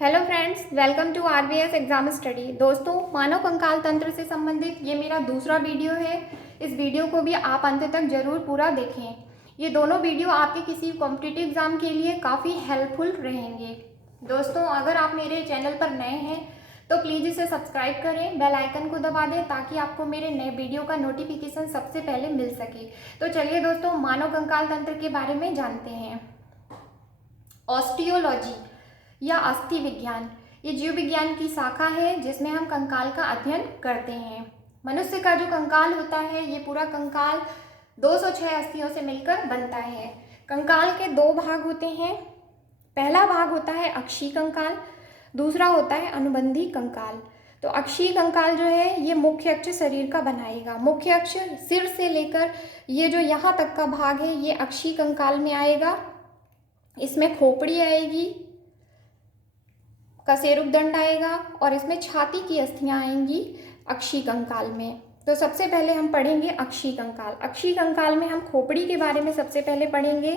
Hello friends, welcome to RBS exam study. दोस्तों, मानव कंकाल तंत्र से संबंधित ये मेरा दूसरा वीडियो है। इस वीडियो को भी आप अंत तक जरूर पूरा देखें। ये दोनों वीडियो आपके किसी कॉम्पिटिटिव एग्जाम के लिए काफ़ी हेल्पफुल रहेंगे। दोस्तों, अगर आप मेरे चैनल पर नए हैं तो प्लीज़ इसे सब्सक्राइब करें, बेल आइकन को दबा दें ताकि आपको मेरे नए वीडियो का नोटिफिकेशन सबसे पहले मिल सके। तो चलिए दोस्तों, मानव कंकाल तंत्र के बारे में जानते हैं। ऑस्टियोलॉजी या अस्थि विज्ञान, ये जीव विज्ञान की शाखा है जिसमें हम कंकाल का अध्ययन करते हैं। मनुष्य का जो कंकाल होता है, ये पूरा कंकाल 206 अस्थियों से मिलकर बनता है। कंकाल के दो भाग होते हैं। पहला भाग होता है अक्षीय कंकाल, दूसरा होता है अनुबंधी कंकाल। तो अक्षीय कंकाल जो है ये मुख्य अक्ष शरीर का बनाएगा। मुख्य अक्ष सिर से लेकर ये जो यहाँ तक का भाग है ये अक्षीय कंकाल में आएगा। इसमें खोपड़ी आएगी, कशेरुक दंड आएगा और इसमें छाती की अस्थियां आएंगी अक्षीय कंकाल में। तो सबसे पहले हम पढ़ेंगे अक्षीय कंकाल। अक्षीय कंकाल में हम खोपड़ी के बारे में सबसे पहले पढ़ेंगे।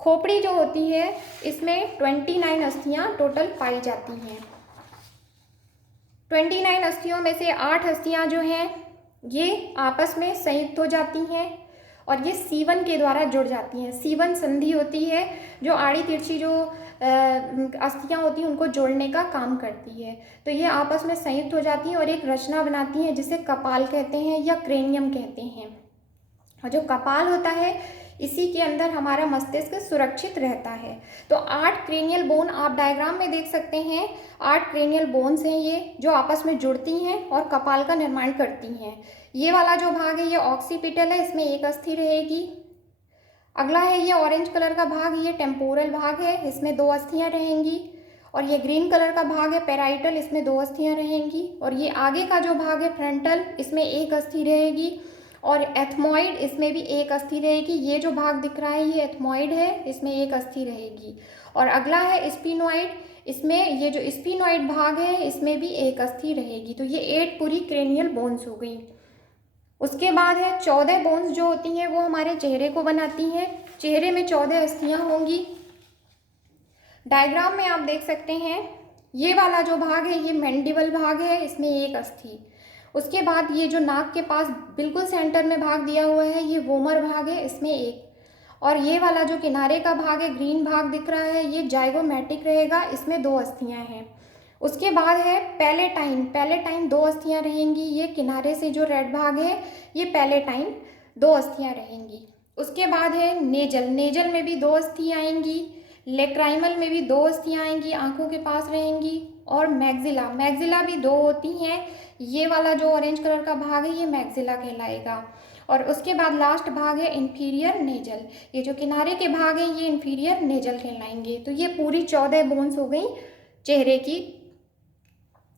खोपड़ी जो होती है इसमें 29 अस्थियां टोटल पाई जाती हैं। 29 अस्थियों में से 8 अस्थियां जो हैं ये आपस में संयुक्त हो जाती हैं और ये C1 के द्वारा जुड़ जाती हैं। C1 संधि होती है जो आड़ी तिरछी जो अस्थियां होती हैं उनको जोड़ने का काम करती है। तो ये आपस में संयुक्त हो जाती हैं और एक रचना बनाती हैं जिसे कपाल कहते हैं या क्रेनियम कहते हैं। और जो कपाल होता है इसी के अंदर हमारा मस्तिष्क सुरक्षित रहता है। तो 8 क्रेनियल बोन आप डायग्राम में देख सकते हैं। 8 क्रेनियल बोन्स हैं ये जो आपस में जुड़ती हैं और कपाल का निर्माण करती हैं। ये वाला जो भाग है ये ऑक्सीपिटल है, इसमें एक अस्थि रहेगी। अगला है ये ऑरेंज कलर का भाग, ये टेम्पोरल भाग है, इसमें 2 अस्थियां रहेंगी। और ये ग्रीन कलर का भाग है पेराइटल, इसमें 2 अस्थियां रहेंगी। और ये आगे का जो भाग है फ्रंटल, इसमें एक अस्थि रहेगी। और एथमॉइड, इसमें भी एक अस्थि रहेगी। ये जो भाग दिख रहा है ये एथमॉइड है, इसमें एक अस्थि रहेगी। और अगला है स्पिनॉइड, इसमें ये जो स्पिनॉइड भाग है इसमें भी एक अस्थि रहेगी। तो ये 8 पूरी क्रेनियल बोन्स हो गई। उसके बाद है 14 बोन्स जो होती हैं वो हमारे चेहरे को बनाती हैं। चेहरे में 14 अस्थियां होंगी। डायग्राम में आप देख सकते हैं ये वाला जो भाग है ये मैंडिबल भाग है, इसमें एक अस्थि। उसके बाद ये जो नाक के पास बिल्कुल सेंटर में भाग दिया हुआ है ये वोमर भाग है, इसमें एक। और ये वाला जो किनारे का भाग है, ग्रीन भाग दिख रहा है, ये जाइगोमैटिक रहेगा, इसमें 2 अस्थियां हैं। उसके बाद है पैलेटाइन। पैलेटाइन 2 अस्थियां रहेंगी। ये किनारे से जो रेड भाग है ये पैलेटाइन, 2 अस्थियां रहेंगी। उसके बाद है नेजल। नेजल में भी 2 अस्थियां आएंगी। लेक्राइमल में भी 2 अस्थियां आएंगी, आंखों के पास रहेंगी। और मैग्जिला, मैग्जिला भी 2 होती हैं। ये वाला जो ऑरेंज कलर का भाग है ये मैग्जिला कहलाएगा। और उसके बाद लास्ट भाग है इंफीरियर नेजल। ये जो किनारे के भाग हैं ये इंफीरियर नेजल कहलाएंगे। तो ये पूरी 14 बोन्स हो गई चेहरे की।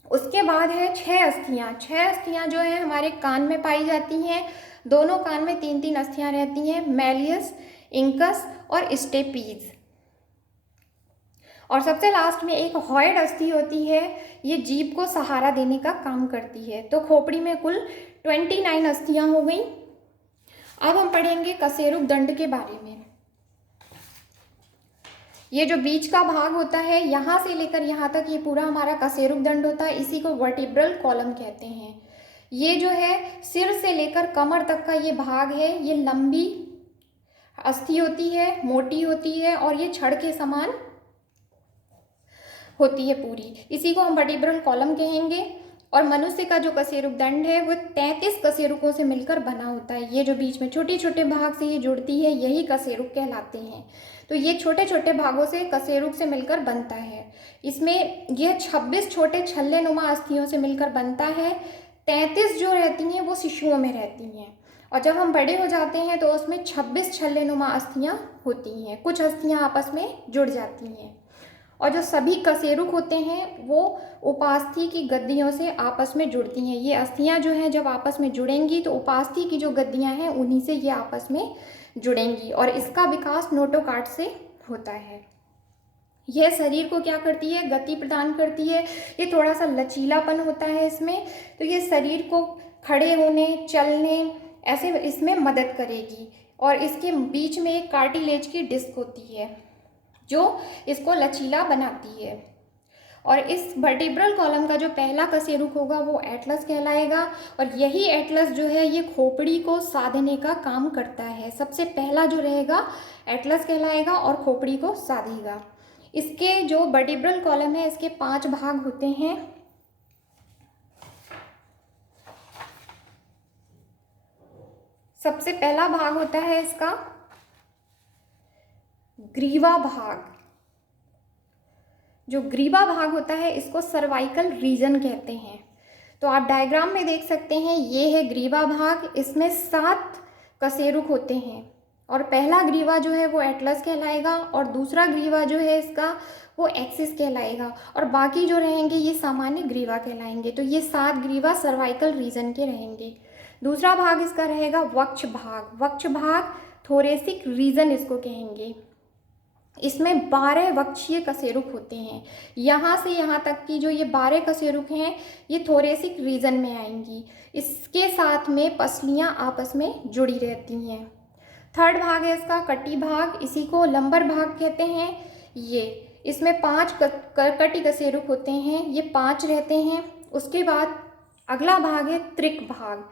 उसके बाद है 6 अस्थियां। 6 अस्थियां जो है हमारे कान में पाई जाती हैं। दोनों कान में 3-3 अस्थियां रहती हैं, मैलियस, इंकस और स्टेपीज। और सबसे लास्ट में एक हॉइड अस्थि होती है, ये जीभ को सहारा देने का काम करती है। तो खोपड़ी में कुल 29 अस्थियां हो गई। अब हम पढ़ेंगे कशेरुक दंड के बारे में। ये जो बीच का भाग होता है यहाँ से लेकर यहाँ तक ये पूरा हमारा कशेरुक दंड होता है, इसी को वर्टिब्रल कॉलम कहते हैं। ये जो है सिर से लेकर कमर तक का ये भाग है, ये लंबी अस्थि होती है, मोटी होती है और ये छड़ के समान होती है पूरी, इसी को हम वर्टिब्रल कॉलम कहेंगे। और मनुष्य का जो कशेरुक दंड है वो 33 कशेरुकों से मिलकर बना होता है। ये जो बीच में छोटे छोटे भाग से ये जुड़ती है यही कशेरुक कहलाते हैं। तो ये छोटे छोटे भागों से कशेरुक से मिलकर बनता है। इसमें यह 26 छोटे छल्ले नुमा अस्थियों से मिलकर बनता है। 33 जो रहती हैं वो शिशुओं में रहती हैं और जब हम बड़े हो जाते हैं तो उसमें 26 छल्ले नुमा अस्थियाँ होती हैं। कुछ अस्थियाँ आपस में जुड़ जाती हैं। और जो सभी कशेरुक होते हैं वो उपास्थि की गद्दियों से आपस में जुड़ती हैं। ये अस्थियां जो हैं जब आपस में जुड़ेंगी तो उपास्थि की जो गद्दियां हैं उन्हीं से ये आपस में जुड़ेंगी और इसका विकास नोटोकार्ड से होता है। यह शरीर को क्या करती है, गति प्रदान करती है। ये थोड़ा सा लचीलापन होता है इसमें, तो ये शरीर को खड़े होने, चलने, ऐसे इसमें मदद करेगी। और इसके बीच में एक कार्टिलेज की डिस्क होती है जो इसको लचीला बनाती है। और इस वर्टिब्रल कॉलम का जो पहला कशेरुक होगा वो एटलस कहलाएगा। और यही एटलस जो है ये खोपड़ी को साधने का काम करता है। सबसे पहला जो रहेगा एटलस कहलाएगा और खोपड़ी को साधेगा। इसके जो वर्टिब्रल कॉलम है इसके 5 भाग होते हैं। सबसे पहला भाग होता है इसका ग्रीवा भाग। जो ग्रीवा भाग होता है इसको सर्वाइकल रीजन कहते हैं। तो आप डायग्राम में देख सकते हैं ये है ग्रीवा भाग, इसमें 7 कशेरुक होते हैं और पहला ग्रीवा जो है वो एटलस कहलाएगा और दूसरा ग्रीवा जो है इसका वो एक्सिस कहलाएगा और बाकी जो रहेंगे ये सामान्य ग्रीवा कहलाएंगे। तो ये 7 ग्रीवा सर्वाइकल रीजन के रहेंगे। दूसरा भाग इसका रहेगा वक्ष भाग। वक्ष भाग थोरेसिक रीजन इसको कहेंगे। इसमें 12 वक्षीय कशेरुक होते हैं। यहाँ से यहाँ तक की जो ये 12 कशेरुक हैं ये थोरेसिक रीजन में आएंगी। इसके साथ में पसलियाँ आपस में जुड़ी रहती हैं। थर्ड भाग है इसका कटी भाग, इसी को लंबर भाग कहते हैं। ये इसमें 5 कटी कशेरुक होते हैं, ये 5 रहते हैं। उसके बाद अगला भाग है त्रिक भाग।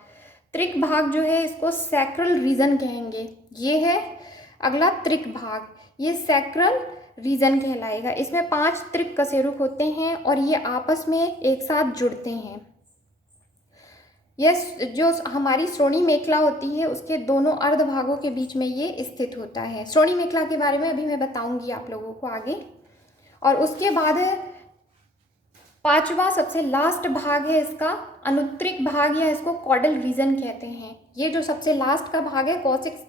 त्रिक भाग जो है इसको सैक्रल रीजन कहेंगे। ये है अगला त्रिक भाग, ये सैक्रल रीजन कहलाएगा। इसमें 5 त्रिक कशेरुक होते हैं और ये आपस में एक साथ जुड़ते हैं। यह जो हमारी श्रोणी मेखला होती है उसके दोनों अर्ध भागों के बीच में ये स्थित होता है। श्रोणी मेखला के बारे में अभी मैं बताऊंगी आप लोगों को आगे। और उसके बाद है 5वां सबसे लास्ट भाग है इसका अनुत्रिक भाग या इसको कॉडल रीजन कहते हैं। ये जो सबसे लास्ट का भाग है कॉसिक्स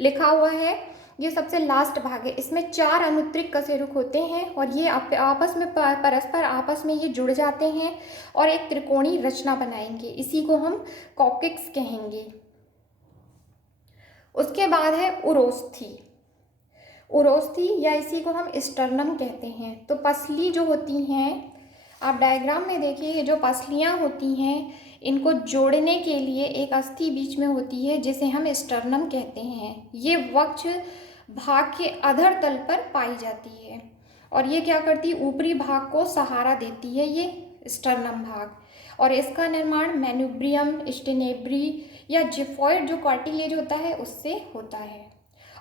लिखा हुआ है, ये सबसे लास्ट भाग है। इसमें 4 अनुत्रिक कशेरुक होते हैं और ये आपस में परस्पर आपस में ये जुड़ जाते हैं और एक त्रिकोणीय रचना बनाएंगे। इसी को हम कॉकिक्स कहेंगे। उसके बाद है उरोस्थी। उरोस्थी या इसी को हम स्टर्नम कहते हैं। तो पसली जो होती हैं, आप डायग्राम में देखिए, ये जो पसलियाँ होती हैं इनको जोड़ने के लिए एक अस्थि बीच में होती है जिसे हम स्टर्नम कहते हैं। ये वक्ष भाग के अधर तल पर पाई जाती है और ये क्या करती है, ऊपरी भाग को सहारा देती है, ये स्टर्नम भाग। और इसका निर्माण मैन्यूब्रियम, स्टेनेब्री या जिफॉइड जो कार्टिलेज होता है उससे होता है।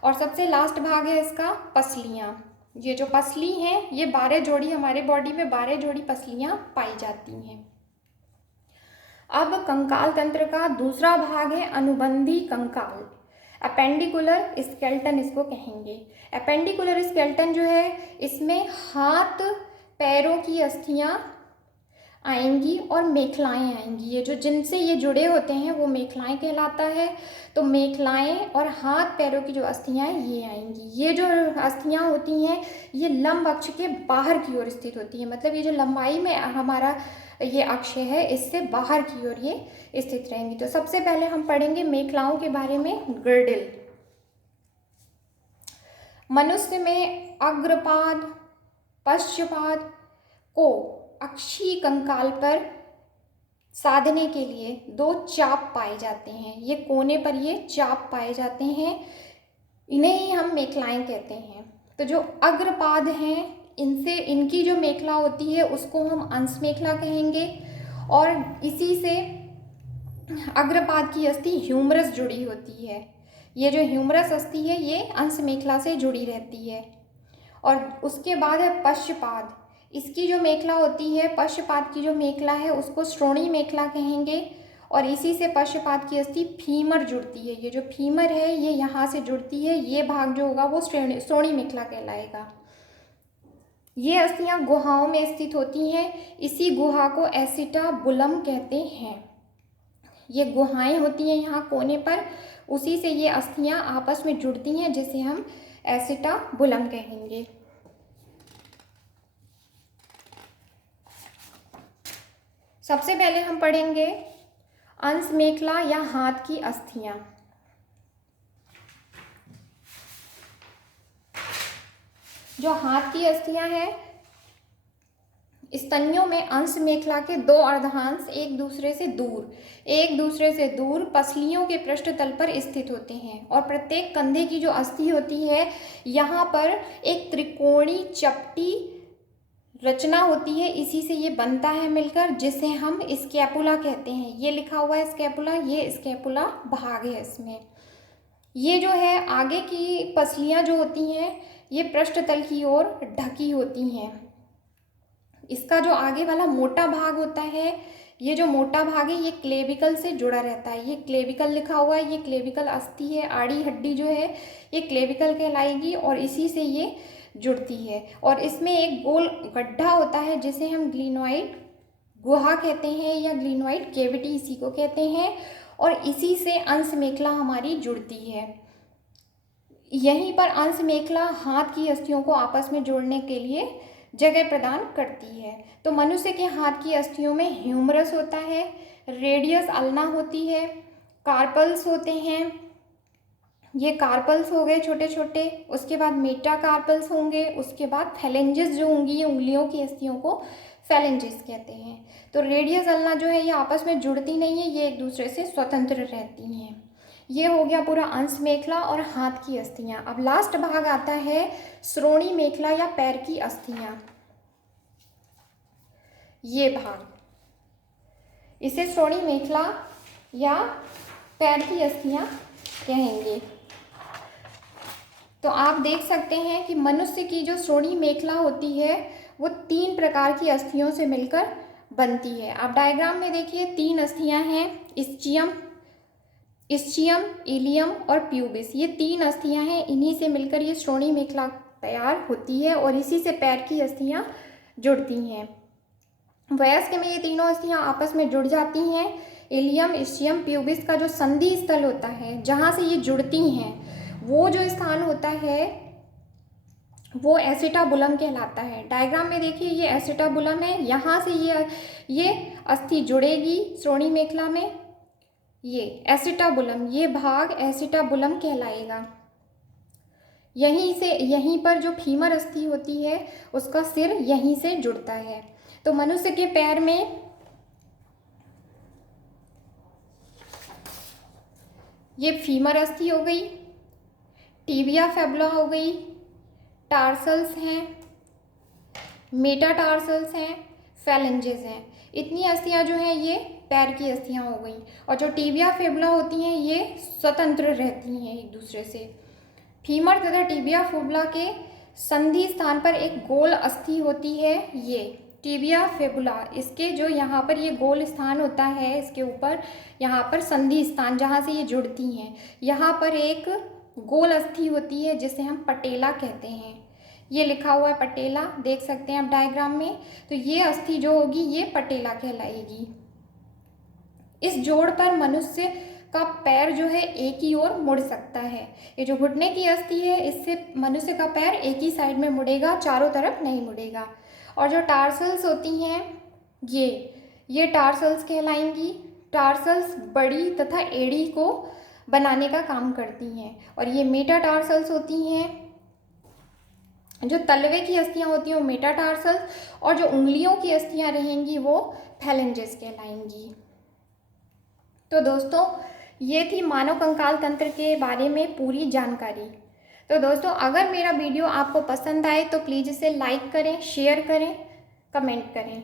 और सबसे लास्ट भाग है इसका पसलियाँ। ये जो पसली हैं ये 12 जोड़ी, हमारे बॉडी में 12 जोड़ी पसलियाँ पाई जाती हैं। अब कंकाल तंत्र का दूसरा भाग है अनुबंधी कंकाल। अपेंडिकुलर स्केलेटन इसको कहेंगे। अपेंडिकुलर स्केलेटन जो है इसमें हाथ पैरों की अस्थियाँ आएंगी और मेखलाएं आएंगी। ये जो जिनसे ये जुड़े होते हैं वो मेखलाएं कहलाता है। तो मेखलाएं और हाथ पैरों की जो अस्थियाँ हैं ये आएंगी। ये जो अस्थियाँ होती हैं ये लंब अक्ष के बाहर की ओर स्थित होती हैं। मतलब ये जो लंबाई में हमारा ये अक्ष है इससे बाहर की ओर ये स्थित रहेंगी। तो सबसे पहले हम पढ़ेंगे मेखलाओं के बारे में। गर्डिल। मनुष्य में अग्रपाद पश्चपाद को अक्षीय कंकाल पर साधने के लिए 2 चाप पाए जाते हैं। ये कोने पर ये चाप पाए जाते हैं, इन्हें ही हम मेखलाएं कहते हैं। तो जो अग्रपाद हैं इनसे इनकी जो मेखला होती है उसको हम अंश मेखला कहेंगे और इसी से अग्रपाद की अस्थि ह्यूमरस जुड़ी होती है। ये जो ह्यूमरस अस्थि है ये अंश मेखला से जुड़ी रहती है। और उसके बाद है पश्चपाद। इसकी जो मेखला होती है, पश्चपाद की जो मेखला है उसको श्रोणी मेखला कहेंगे और इसी से पश्चपाद की अस्थि फीमर जुड़ती है। ये जो फीमर है ये यहाँ से जुड़ती है, ये भाग जो होगा वो श्रोणी मेखला कहलाएगा। ये अस्थियाँ गुहाओं में स्थित होती हैं, इसी गुहा को एसिटाबुलम कहते हैं। ये गुहाएं होती हैं यहाँ कोने पर, उसी से ये अस्थियाँ आपस में जुड़ती हैं जिसे हम एसिटाबुलम कहेंगे। सबसे पहले हम पढ़ेंगे अंश मेखला या हाथ की अस्थियां। जो हाथ की अस्थियां हैं स्तनियों में अंश मेखला के 2 अर्धांश एक दूसरे से दूर पसलियों के पृष्ठतल पर स्थित होते हैं और प्रत्येक कंधे की जो अस्थि होती है यहाँ पर एक त्रिकोणीय चपटी रचना होती है, इसी से ये बनता है मिलकर, जिसे हम स्कैपुला कहते हैं। ये लिखा हुआ है स्कैपुला, ये स्कैपुला भाग है इसमें। ये जो है आगे की पसलियाँ जो होती हैं ये पृष्ठतल की ओर ढकी होती हैं। इसका जो आगे वाला मोटा भाग होता है, ये जो मोटा भाग है ये क्लेविकल से जुड़ा रहता है। ये क्लेविकल लिखा हुआ है, ये क्लेविकल अस्थि है, आड़ी हड्डी जो है ये क्लेविकल कहलाएगी और इसी से ये जुड़ती है। और इसमें एक गोल गड्ढा होता है जिसे हम ग्लिनोइड गुहा कहते हैं या ग्लिनोइड केविटी इसी को कहते हैं, और इसी से अंश मेखला हमारी जुड़ती है। यहीं पर अंश मेखला हाथ की अस्थियों को आपस में जोड़ने के लिए जगह प्रदान करती है। तो मनुष्य के हाथ की अस्थियों में ह्यूमरस होता है, रेडियस अल्ना होती है, कार्पल्स होते हैं, ये कार्पल्स हो गए छोटे छोटे, उसके बाद मेटाकार्पल्स होंगे, उसके बाद फैलेंजेस जो होंगी, ये उंगलियों की अस्थियों को फैलेंजेस कहते हैं। तो रेडियस अल्ना जो है ये आपस में जुड़ती नहीं है, ये एक दूसरे से स्वतंत्र रहती हैं। ये हो गया पूरा अंश मेखला और हाथ की अस्थियाँ। अब लास्ट भाग आता है श्रोणी मेखला या पैर की अस्थियाँ। ये भाग, इसे श्रोणी मेखला या पैर की अस्थियाँ कहेंगे। तो आप देख सकते हैं कि मनुष्य की जो श्रोणी मेखला होती है वो 3 प्रकार की अस्थियों से मिलकर बनती है। आप डायग्राम में देखिए 3 अस्थियां हैं, इस्चियम, इलियम और प्यूबिस। ये 3 अस्थियां हैं, इन्हीं से मिलकर ये श्रोणी मेखला तैयार होती है और इसी से पैर की अस्थियां जुड़ती हैं। वयस्क में ये तीनों अस्थियां आपस में जुड़ जाती हैं। इलियम, इस्चियम, प्यूबिस का जो संधि स्थल होता है जहाँ से ये जुड़ती हैं, वो जो स्थान होता है वो एसिटाबुलम कहलाता है। डायग्राम में देखिए ये एसिटाबुलम है, यहाँ से ये अस्थि जुड़ेगी श्रोणी मेखला में। ये एसिटाबुलम, ये भाग एसिटाबुलम कहलाएगा। यहीं पर जो फीमर अस्थि होती है उसका सिर यहीं से जुड़ता है। तो मनुष्य के पैर में ये फीमर अस्थि हो गई, टिबिया फेबुला हो गई, टार्सल्स हैं, मेटाटार्सल्स हैं, फैलेंजेस हैं। इतनी अस्थियां जो हैं ये पैर की अस्थियां हो गई। और जो टिबिया फेबुला होती हैं ये स्वतंत्र रहती हैं एक दूसरे से। फीमर तथा टिबिया फेबुला के संधि स्थान पर एक गोल अस्थि होती है, ये टिबिया फेबुला। इसके जो यहाँ पर ये गोल स्थान होता है, इसके ऊपर यहाँ पर संधि स्थान जहाँ से ये जुड़ती हैं, यहाँ पर एक गोल अस्थि होती है जिसे हम पटेला कहते हैं। ये लिखा हुआ है पटेला, देख सकते हैं आप डायग्राम में। तो ये अस्थि जो होगी ये पटेला कहलाएगी। इस जोड़ पर मनुष्य का पैर जो है एक ही ओर मुड़ सकता है। ये जो घुटने की अस्थि है इससे मनुष्य का पैर एक ही साइड में मुड़ेगा, चारों तरफ नहीं मुड़ेगा। और जो टार्सल्स होती हैं ये टार्सल्स कहलाएंगी। टार्सल्स बड़ी तथा एड़ी को बनाने का काम करती हैं। और ये मेटाटार्सल्स होती हैं, जो तलवे की अस्थियां होती हैं वो मेटाटार्सल्स, और जो उंगलियों की अस्थियां रहेंगी वो फैलेंजेस कहलाएंगी। तो दोस्तों ये थी मानव कंकाल तंत्र के बारे में पूरी जानकारी। तो दोस्तों अगर मेरा वीडियो आपको पसंद आए तो प्लीज़ इसे लाइक करें, शेयर करें, कमेंट करें।